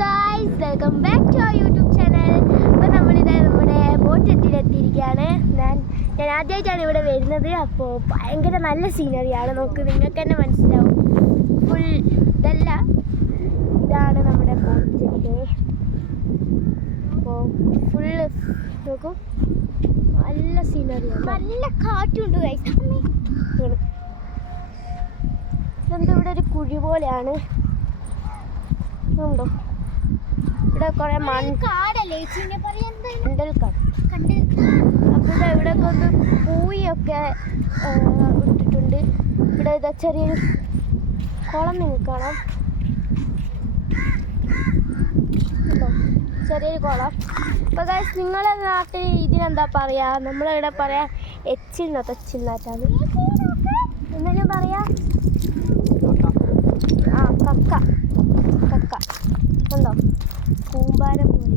Guys, welcome back to our YouTube channel. അപ്പോൾ നമ്മളിത് നമ്മുടെ ബോട്ടെട്ടിലെത്തിയിരിക്കുകയാണ്. ഞാൻ ആദ്യമായിട്ടാണ് ഇവിടെ വരുന്നത്. അപ്പോൾ ഭയങ്കര നല്ല സീനറിയാണ്. നിങ്ങൾക്ക് തന്നെ മനസ്സിലാവും. ഫുൾ ഇതല്ല, ഇതാണ് നമ്മുടെ ബോട്ടെട്ട്. അപ്പോൾ ഫുള്ള് നോക്കൂ, നല്ല സീനറിയാണ്, നല്ല കാറ്റുണ്ട് ഗൈസ്. ഇതെന്തോ ഇവിടെ ഒരു കുഴി പോലെയാണ്, ഉണ്ടോ? ഇവിടെ കുറെ മണ്ഡൽ കാട്. അപ്പോൾ ഇവിടെ കൊണ്ട് പൂയൊക്കെ ഇട്ടിട്ടുണ്ട്. ഇവിടെ ഇതാ ചെറിയൊരു കുളം നിങ്ങൾക്ക് കാണാം, ഉണ്ടോ? ചെറിയൊരു കുളം. അപ്പോൾ ഗൈസ്, നിങ്ങളുടെ നാട്ടിൽ ഇതിനെന്താ പറയുക? നമ്മളിവിടെ പറയാം എച്ചിൽനാറ്റാണ്. എന്തെങ്കിലും പറയാ? ആ, കക്ക ഉണ്ടോ? കൂമ്പാരം പോലെ.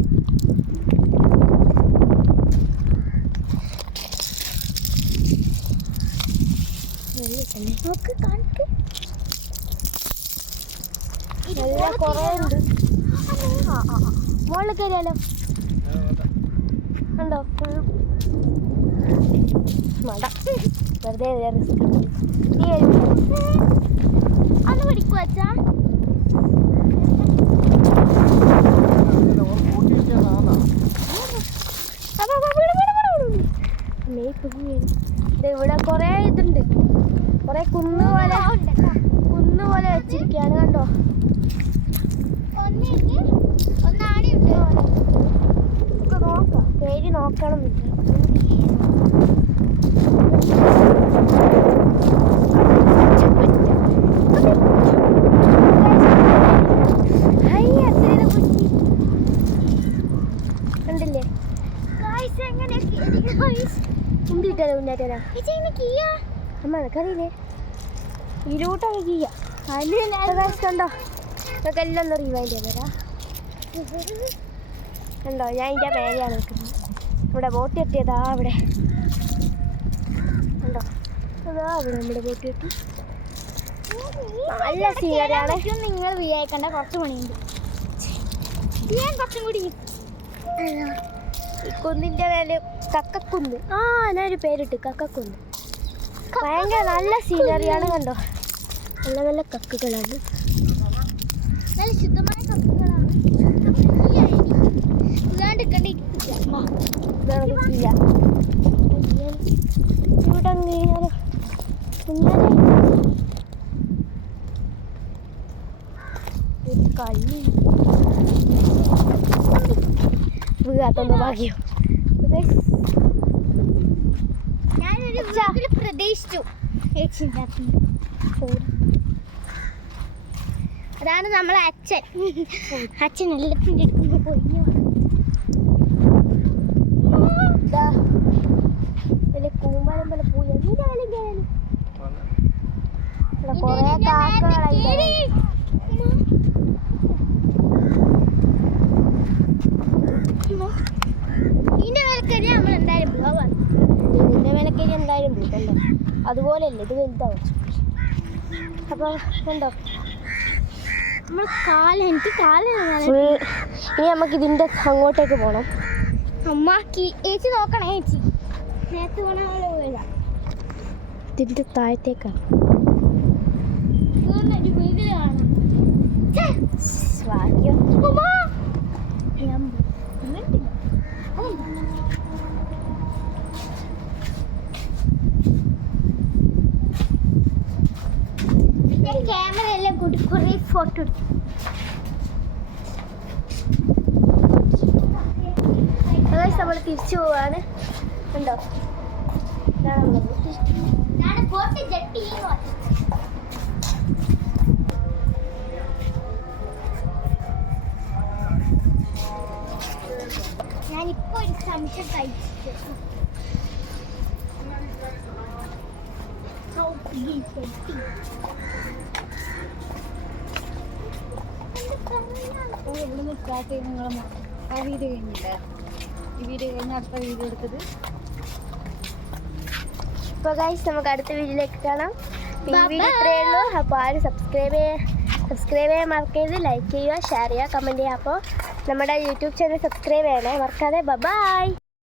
നല്ല കുറേ ഉണ്ട്. മുകളിൽ കയറിയാലോ? ഉണ്ടോ? മട വെറുതെ റിസ്ക്. നീ അന്ന് പഠിക്കുവ അച്ഛാ? ഇവിടെ കൊറേ ഇതുണ്ട്, കൊറേ കുന്ന് പോലെ വെച്ചിരിക്കുകയാണ്, കണ്ടോ? നോക്കാം, പേര് നോക്കണം. കണ്ടില്ലേ? അമ്മ എനക്കറിയില്ലേ, ഇരുട്ടാണ് കീയ. കണ്ടോ? ഇതൊക്കെ എല്ലാം ഒന്ന് റിവൈൻഡ് ചെയ്തരാ. കണ്ടോ? ഞാൻ ഇതിൻ്റെ പേരെയാണ് നിൽക്കുന്നത്. ഇവിടെ ബോട്ട് എത്തിയതാ അവിടെ, കണ്ടോ? അതാ അവിടെ നമ്മുടെ ബോട്ട് എത്തി. നല്ല സീനറിയാണ്. നിങ്ങൾ വിചാരിക്കണ്ട, കുറച്ച് പണിയുണ്ട്. ഞാൻ കുറച്ചും കൂടി ഈ കുന്നിൻ്റെ മേലെ കക്കക്കുന്ന്. ഞാനൊരു പേരിട്ട്, കക്കക്കുന്ന്. ഭയങ്കര നല്ല സീനറിയാണ്, കണ്ടോ? നല്ല നല്ല കക്കുകളാണ്, നല്ല ശുദ്ധമായ കക്കുകളാണ്. ഇവിടെ കള്ളി വീഴാത്തൊന്ന് ഭാഗ്യം. ഞാനൊരു പ്രതീക്ഷിച്ചു. അതാണ് നമ്മളെ അച്ഛൻ എല്ലാത്തിൻ്റെ എടുക്കുമ്പോൾ പോയി. കൂമ്പാരം പോലെ പോയി എന്തായാലും കൊറേ കാക്കകളായി. ഇതിന്റെ മേലക്കരി നമ്മൾ എന്തായാലും ബ്ലോവാണ്. ഇതിന്റെ മേലക്കരി എന്തായാലും ബ്ലോക്കല്ലോ, അതുപോലെയല്ലേ ഇത് വലുതാവും. അപ്പോൾ ഉണ്ടോ നമ്മൾ എനിക്ക് ഇനി നമുക്ക് ഇതിൻ്റെ അങ്ങോട്ടേക്ക് പോകണം. അമ്മാക്കി ഏച്ചി നോക്കണേ, ഏച്ചി നേരത്തെ പോണ ഇതിൻ്റെ താഴത്തേക്കാണ്. ക്യാമറ എല്ലാം കൂട്ടി കുറേ ഫോട്ടോ എടുത്തു. നമ്മൾ തിരിച്ചു പോവാണ്, ഉണ്ടോ? ഞാനിപ്പോ ഒരു സംശയം കഴിച്ചിട്ട് സ്റ്റാർട്ട് ചെയ്ത് നിങ്ങൾ ആ വീഡിയോ കഴിഞ്ഞില്ലേ? ഈ വീഡിയോ കഴിഞ്ഞ് അടുത്ത വീഡിയോ എടുത്തത്. അപ്പോൾ ഗൈസ്, നമുക്ക് അടുത്ത വീഡിയോയിലേക്ക് കാണാം. ഈ വീഡിയോ ഇത്രയേ ഉള്ളൂ. അപ്പോൾ ആരും സബ്സ്ക്രൈബ് സബ്സ്ക്രൈബ് ചെയ്യാൻ മറക്കരുത്. ലൈക്ക് ചെയ്യുക, ഷെയർ ചെയ്യുക, കമൻറ്റ് ചെയ്യുക. അപ്പോൾ നമ്മുടെ യൂട്യൂബ് ചാനൽ സബ്സ്ക്രൈബ് ചെയ്യണേ മറക്കാതെ. ബൈ.